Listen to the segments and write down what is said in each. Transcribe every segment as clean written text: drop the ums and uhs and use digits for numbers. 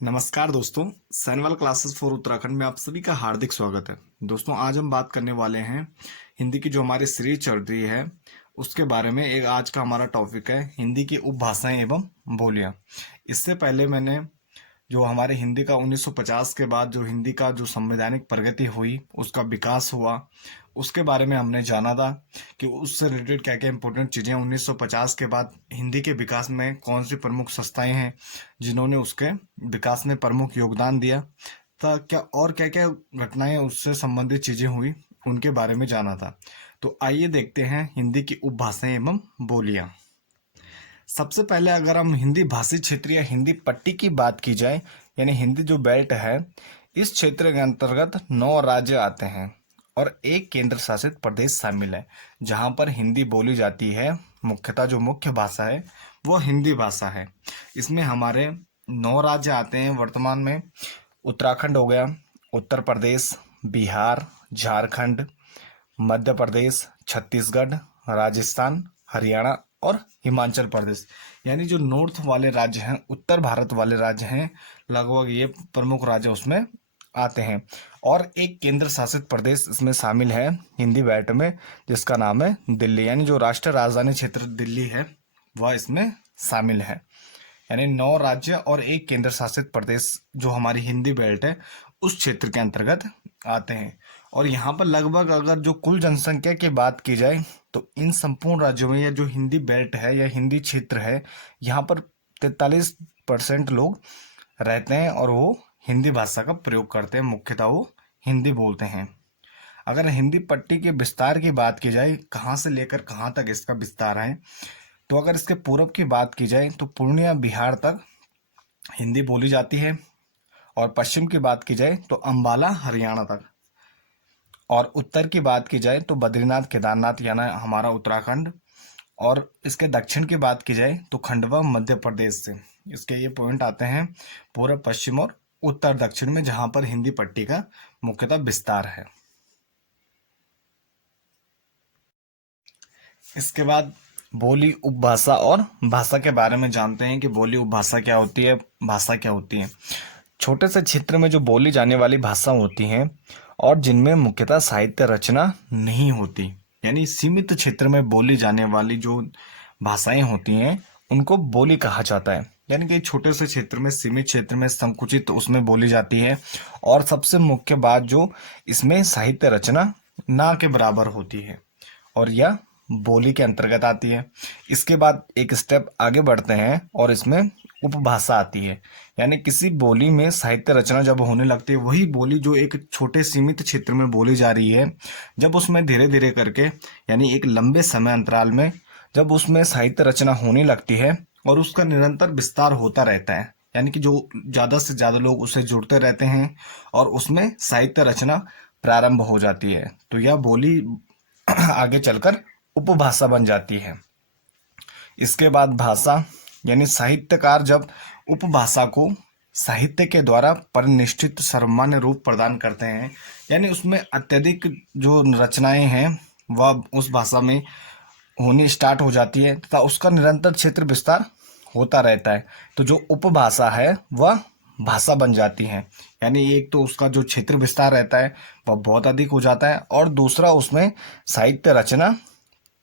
नमस्कार दोस्तों। सैनवाल classes for Uttarakhand में आप सभी का हार्दिक स्वागत है। दोस्तों, आज हम बात करने वाले हैं हिंदी की जो हमारी सीरीज चल रही है उसके बारे में। एक आज का हमारा टॉपिक है हिंदी की उपभाषाएं एवं बोलियां। इससे पहले मैंने जो हमारे हिंदी का 1950 के बाद जो हिंदी का जो संवैधानिक प्रगति हुई, उसका विकास हुआ, उसके बारे में हमने जाना था कि उससे रिलेटेड क्या क्या इंपॉर्टेंट चीज़ें 1950 के बाद हिंदी के विकास में कौन सी प्रमुख संस्थाएं हैं जिन्होंने उसके विकास में प्रमुख योगदान दिया था, क्या और क्या क्या घटनाएं उससे संबंधित चीज़ें हुई, उनके बारे में जाना था। तो आइए देखते हैं हिंदी की उपभाषाएं एवं बोलियां। सबसे पहले अगर हम हिंदी भाषी क्षेत्र या हिंदी पट्टी की बात की जाए, यानी हिंदी जो बेल्ट है, इस क्षेत्र के अंतर्गत 9 राज्य आते हैं और एक केंद्र शासित प्रदेश शामिल है जहां पर हिंदी बोली जाती है। मुख्यतः जो मुख्य भाषा है वो हिंदी भाषा है। इसमें हमारे 9 राज्य आते हैं वर्तमान में। उत्तराखंड हो गया, उत्तर प्रदेश, बिहार, झारखंड, मध्य प्रदेश, छत्तीसगढ़, राजस्थान, हरियाणा और हिमाचल प्रदेश, यानी जो नॉर्थ वाले राज्य हैं, उत्तर भारत वाले राज्य हैं, लगभग ये प्रमुख राज्य उसमें आते हैं। और एक केंद्र शासित प्रदेश इसमें शामिल है हिंदी बेल्ट में, जिसका नाम है दिल्ली, यानी जो राष्ट्रीय राजधानी क्षेत्र दिल्ली है वह इसमें शामिल है। यानी 9 राज्य और एक केंद्र शासित प्रदेश जो हमारी हिंदी बेल्ट है उस क्षेत्र के अंतर्गत आते हैं। और यहाँ पर लगभग अगर जो कुल जनसंख्या की बात की जाए तो इन संपूर्ण राज्यों में, या जो हिंदी बेल्ट है या हिंदी क्षेत्र है, यहाँ पर 43% लोग रहते हैं और वो हिंदी भाषा का प्रयोग करते हैं। मुख्यतः वो हिंदी बोलते हैं। अगर हिंदी पट्टी के विस्तार की बात की जाए, कहाँ से लेकर कहाँ तक इसका विस्तार है, तो अगर इसके पूर्व की बात की जाए तो पूर्णिया बिहार तक हिंदी बोली जाती है, और पश्चिम की बात की जाए तो अंबाला हरियाणा तक, और उत्तर की बात की जाए तो बद्रीनाथ केदारनाथ यानी हमारा उत्तराखंड, और इसके दक्षिण की बात की जाए तो खंडवा मध्य प्रदेश से। इसके ये पॉइंट आते हैं पूर्व, पश्चिम और उत्तर दक्षिण में, जहां पर हिंदी पट्टी का मुख्यतः विस्तार है। इसके बाद बोली, उपभाषा और भाषा के बारे में जानते हैं कि बोली उपभाषा क्या होती है, भाषा क्या होती है। छोटे से क्षेत्र में जो बोली जाने वाली भाषा होती हैं और जिनमें मुख्यतः साहित्य रचना नहीं होती, यानी सीमित क्षेत्र में बोली जाने वाली जो भाषाएं होती हैं उनको बोली कहा जाता है। यानी कि छोटे से क्षेत्र में, सीमित क्षेत्र में, संकुचित उसमें बोली जाती है। और सबसे मुख्य बात, जो इसमें साहित्य रचना ना के बराबर होती है और यह बोली के अंतर्गत आती है। इसके बाद एक स्टेप आगे बढ़ते हैं और इसमें उपभाषा आती है। यानी किसी बोली में साहित्य रचना जब होने लगती है, वही बोली जो एक छोटे सीमित क्षेत्र में बोली जा रही है, जब उसमें धीरे धीरे करके, यानी एक लंबे समय अंतराल में जब उसमें साहित्य रचना होने लगती है और उसका निरंतर विस्तार होता रहता है, यानी कि जो ज़्यादा से ज़्यादा लोग उसे जुड़ते रहते हैं और उसमें साहित्य रचना प्रारंभ हो जाती है, तो यह बोली आगे चलकर उपभाषा बन जाती है। इसके बाद भाषा, यानी साहित्यकार जब उपभाषा को साहित्य के द्वारा परिनिष्ठित सर्वमान्य रूप प्रदान करते हैं, यानी उसमें अत्यधिक जो रचनाएं हैं वह उस भाषा में होनी स्टार्ट हो जाती है तथा उसका निरंतर क्षेत्र विस्तार होता रहता है, तो जो उपभाषा है वह भाषा बन जाती है। यानी एक तो उसका जो क्षेत्र विस्तार रहता है वह बहुत अधिक हो जाता है, और दूसरा उसमें साहित्य रचना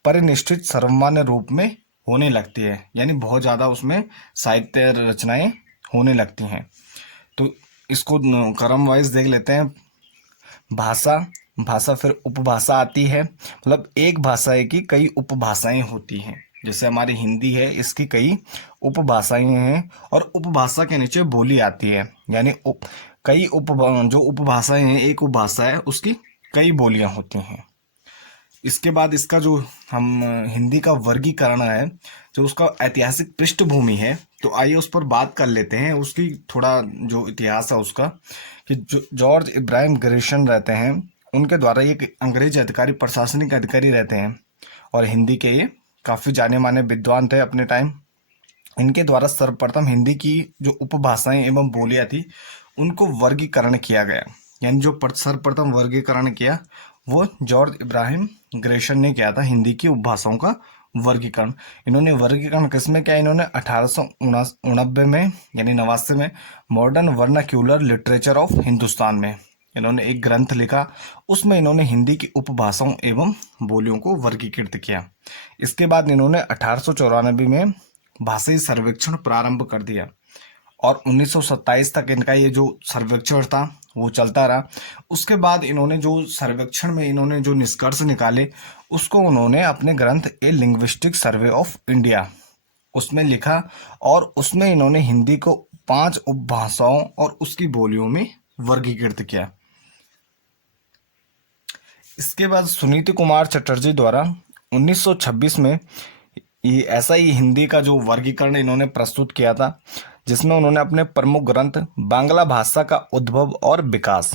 परिनिष्ठित सर्वमान्य रूप में होने लगती है, यानी बहुत ज़्यादा उसमें साहित्य रचनाएं होने लगती हैं। तो इसको क्रम वाइज देख लेते हैं। भाषा, भाषा फिर उपभाषा आती है। मतलब एक भाषा है कि कई उपभाषाएं होती हैं। जैसे हमारी हिंदी है, इसकी कई उपभाषाएं हैं और उपभाषा के नीचे बोली आती है। यानी कई जो उपभाषाएं हैं, एक उपभाषा है उसकी कई बोलियां होती हैं। इसके बाद इसका जो हम हिंदी का वर्गीकरण है, जो उसका ऐतिहासिक पृष्ठभूमि है, तो आइए उस पर बात कर लेते हैं। उसकी थोड़ा जो इतिहास है उसका, कि जो जॉर्ज इब्राहिम ग्रेशन रहते हैं, उनके द्वारा ये अंग्रेज अधिकारी, प्रशासनिक अधिकारी रहते हैं और हिंदी के ये काफ़ी जाने माने विद्वान थे अपने टाइम। इनके द्वारा सर्वप्रथम हिंदी की जो उपभाषाएं एवं बोलियां थी उनको वर्गीकरण किया गया। यानी जो सर्वप्रथम वर्गीकरण किया वो जॉर्ज इब्राहिम ग्रेशन ने किया था, हिंदी की उपभाषाओं का वर्गीकरण। इन्होंने वर्गीकरण किसमें किया? इन्होंने 1889 में यानी 89 में modern vernacular literature of Hindustan में इन्होंने एक ग्रंथ लिखा। उसमें इन्होंने हिंदी की उपभाषाओं एवं बोलियों को वर्गीकृत किया। इसके बाद इन्होंने 1894 में भाषाई सर्वेक्षण प्रारंभ कर दिया और 1927 तक इनका ये जो सर्वेक्षण था वो चलता रहा। उसके बाद इन्होंने जो सर्वेक्षण में इन्होंने जो निष्कर्ष निकाले उसको उन्होंने अपने ग्रंथ ए लिंग्विस्टिक सर्वे ऑफ इंडिया उसमें लिखा और उसमें इन्होंने हिंदी को 5 उपभाषाओं और उसकी बोलियों में वर्गीकृत किया। इसके बाद सुनीति कुमार चटर्जी द्वारा 1926 में ये ऐसा ही हिंदी का जो वर्गीकरण इन्होंने प्रस्तुत किया था, जिसमें उन्होंने अपने प्रमुख ग्रंथ बांग्ला भाषा का उद्भव और विकास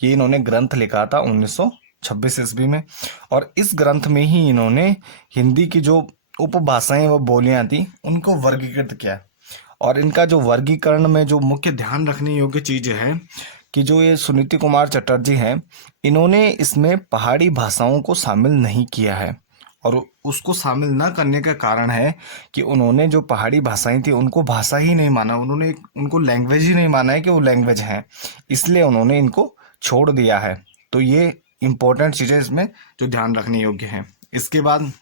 ये इन्होंने ग्रंथ लिखा था 1926 ईस्वी में। और इस ग्रंथ में ही इन्होंने हिंदी की जो उपभाषाएं व बोलियां थी उनको वर्गीकृत किया। और इनका जो वर्गीकरण में जो मुख्य ध्यान रखने योग्य चीज है कि जो ये सुनीति कुमार चटर्जी हैं, इन्होंने इसमें पहाड़ी भाषाओं को शामिल नहीं किया है। और उसको शामिल न करने का कारण है कि उन्होंने जो पहाड़ी भाषाएं थी उनको भाषा ही नहीं माना, उन्होंने उनको लैंग्वेज ही नहीं माना है कि वो लैंग्वेज हैं, इसलिए उन्होंने इनको छोड़ दिया है। तो ये इंपॉर्टेंट चीज़ें इसमें जो ध्यान रखने योग्य हैं। इसके बाद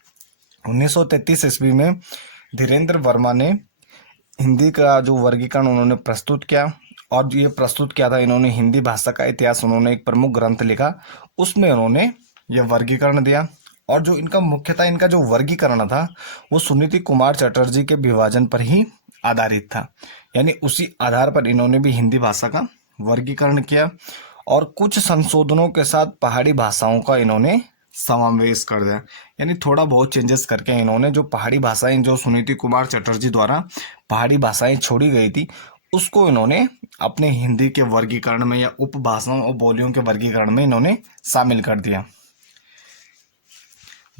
1933 ईस्वी में धीरेन्द्र वर्मा ने हिंदी का जो वर्गीकरण उन्होंने प्रस्तुत किया। और ये प्रस्तुत किया था इन्होंने हिंदी भाषा का इतिहास, उन्होंने एक प्रमुख ग्रंथ लिखा, उसमें उन्होंने ये वर्गीकरण दिया। और जो इनका मुख्यतः इनका जो वर्गीकरण था वो सुनीति कुमार चटर्जी के विभाजन पर ही आधारित था, यानी उसी आधार पर इन्होंने भी हिंदी भाषा का वर्गीकरण किया। और कुछ संशोधनों के साथ पहाड़ी भाषाओं का इन्होंने समावेश कर दिया, यानी थोड़ा बहुत चेंजेस करके इन्होंने जो पहाड़ी भाषाएं जो सुनीति कुमार चटर्जी द्वारा पहाड़ी भाषाएं छोड़ी गई थी उसको इन्होंने अपने हिंदी के वर्गीकरण में या उपभाषाओं और बोलियों के वर्गीकरण में इन्होंने शामिल कर दिया।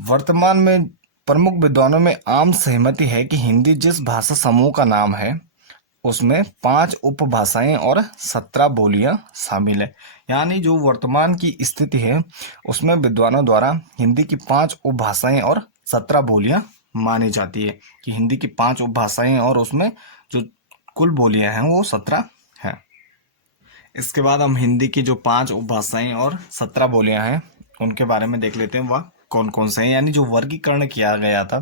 वर्तमान में प्रमुख विद्वानों में आम सहमति है कि हिंदी जिस भाषा समूह का नाम है उसमें 5 उपभाषाएं और 17 बोलियां शामिल है। यानी जो वर्तमान की स्थिति है उसमें विद्वानों द्वारा हिंदी की 5 उपभाषाएं और 17 बोलियां मानी जाती है कि हिंदी की 5 उपभाषाएं और उसमें जो कुल बोलियां हैं वो 17 हैं। इसके बाद हम हिंदी की जो 5 उपभाषाएं और 17 बोलियां हैं उनके बारे में देख लेते हैं वह कौन कौन से हैं, यानी जो वर्गीकरण किया गया था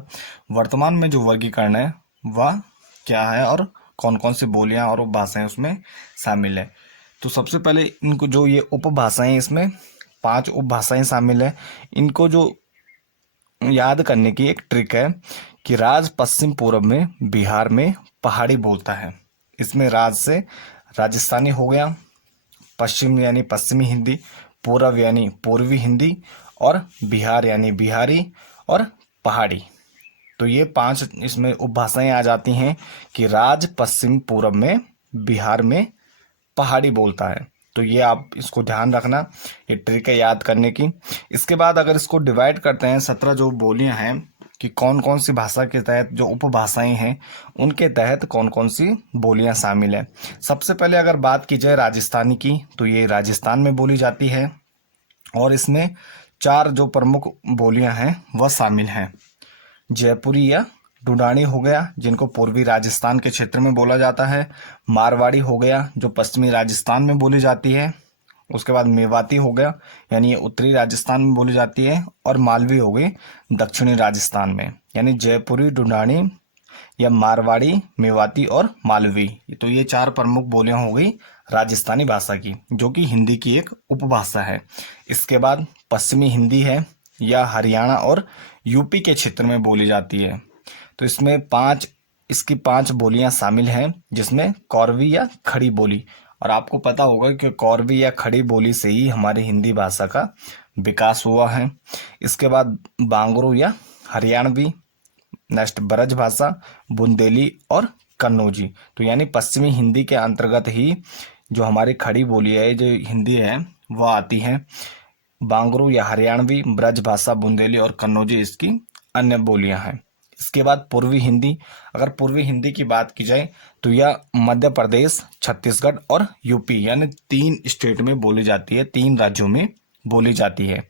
वर्तमान में जो वर्गीकरण है वह क्या है और कौन कौन सी बोलियां और उपभाषाएं उसमें शामिल है। तो सबसे पहले इनको जो ये उपभाषाएं इसमें 5 उपभाषाएं शामिल है। इनको जो याद करने की एक ट्रिक है कि राज पश्चिम पूर्व में बिहार में पहाड़ी बोलता है। इसमें राज से राजस्थानी हो गया, पश्चिम यानी पश्चिमी हिंदी, पूर्व यानी पूर्वी हिंदी और बिहार यानी बिहारी और पहाड़ी। तो ये 5 इसमें उपभाषाएं आ जाती हैं कि राज पश्चिम पूर्व में बिहार में पहाड़ी बोलता है। तो ये आप इसको ध्यान रखना, ये ट्रिक है याद करने की। इसके बाद अगर इसको डिवाइड करते हैं 17 जो बोलियां हैं कि कौन कौन सी भाषा के तहत जो उपभाषाएं हैं उनके तहत कौन कौन सी बोलियां शामिल है। सबसे पहले अगर बात की जाए राजस्थानी की तो ये राजस्थान में बोली जाती है और इसमें 4 जो प्रमुख बोलियां हैं वह शामिल हैं। जयपुरी या ढूंढानी हो गया जिनको पूर्वी राजस्थान के क्षेत्र में बोला जाता है, मारवाड़ी हो गया जो पश्चिमी राजस्थान में बोली जाती है, उसके बाद मेवाती हो गया यानी ये उत्तरी राजस्थान में बोली जाती है, और मालवी हो गई दक्षिणी राजस्थान में। यानी जयपुरी, ढूंढानी या मारवाड़ी, मेवाती और मालवी, तो ये 4 प्रमुख बोलियां हो गई राजस्थानी भाषा की जो कि हिंदी की एक उपभाषा है। इसके बाद पश्चिमी हिंदी है या हरियाणा और यूपी के क्षेत्र में बोली जाती है। तो इसमें इसकी 5 बोलियां शामिल हैं जिसमें कौरवी या खड़ी बोली, और आपको पता होगा कि कौरवी या खड़ी बोली से ही हमारी हिंदी भाषा का विकास हुआ है। इसके बाद बांगरू या हरियाणवी, नेक्स्ट ब्रज भाषा, बुंदेली और कन्नौजी। तो यानी पश्चिमी हिंदी के अंतर्गत ही जो हमारी खड़ी बोली है जो हिंदी है वह आती है। बांगरू या हरियाणवी, ब्रज भाषा, बुंदेली और कन्नौजी इसकी अन्य बोलियां हैं। इसके बाद पूर्वी हिंदी, अगर पूर्वी हिंदी की बात की जाए तो यह मध्य प्रदेश, छत्तीसगढ़ और यूपी यानी 3 स्टेट में बोली जाती है, 3 राज्यों में बोली जाती है।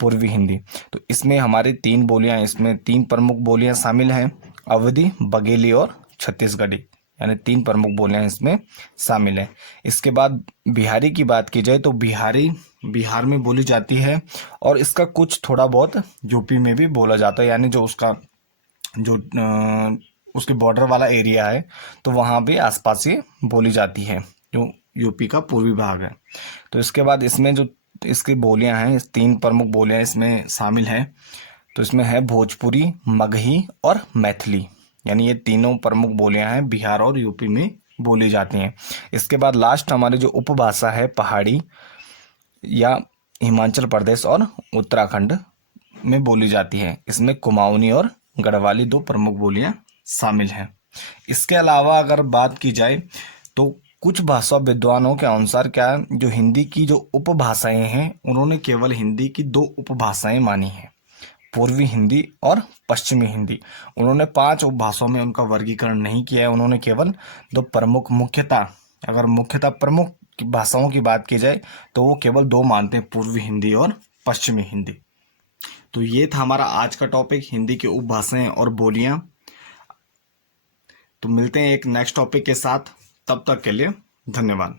पूर्वी हिंदी। तो इसमें हमारी 3 बोलियां, इसमें 3 प्रमुख बोलियां शामिल हैं, अवधी, बघेली और छत्तीसगढ़ी, यानी 3 प्रमुख बोलियां इसमें शामिल हैं। इसके बाद बिहारी की बात की जाए तो बिहारी बिहार में बोली जाती है और इसका कुछ थोड़ा बहुत यूपी में भी बोला जाता है, यानी जो उसका जो उसके बॉर्डर वाला एरिया है तो वहाँ भी आसपास ये बोली जाती है, जो यूपी का पूर्वी भाग है। तो इसके बाद इसमें जो इसकी बोलियां हैं, इस 3 प्रमुख बोलियां इसमें शामिल हैं। तो इसमें है भोजपुरी, मगही और मैथिली, यानी ये तीनों प्रमुख बोलियां हैं, बिहार और यूपी में बोली जाती हैं। इसके बाद लास्ट हमारी जो उपभाषा है पहाड़ी या हिमाचल प्रदेश और उत्तराखंड में बोली जाती है। इसमें कुमाऊनी और गढ़वाली 2 प्रमुख बोलियां शामिल हैं। इसके अलावा अगर बात की जाए तो कुछ भाषा विद्वानों के अनुसार क्या जो हिंदी की जो उपभाषाएं हैं उन्होंने केवल हिंदी की 2 उपभाषाएं मानी हैं, पूर्वी हिंदी और पश्चिमी हिंदी। उन्होंने 5 उपभाषाओं में उनका वर्गीकरण नहीं किया है, उन्होंने केवल 2 प्रमुख मुख्यतः प्रमुख भाषाओं की बात की जाए तो वो केवल 2 मानते हैं, पूर्वी हिंदी और पश्चिमी हिंदी। तो ये था हमारा आज का टॉपिक, हिंदी की उपभाषाएं और बोलियां। तो मिलते हैं एक नेक्स्ट टॉपिक के साथ, तब तक के लिए धन्यवाद।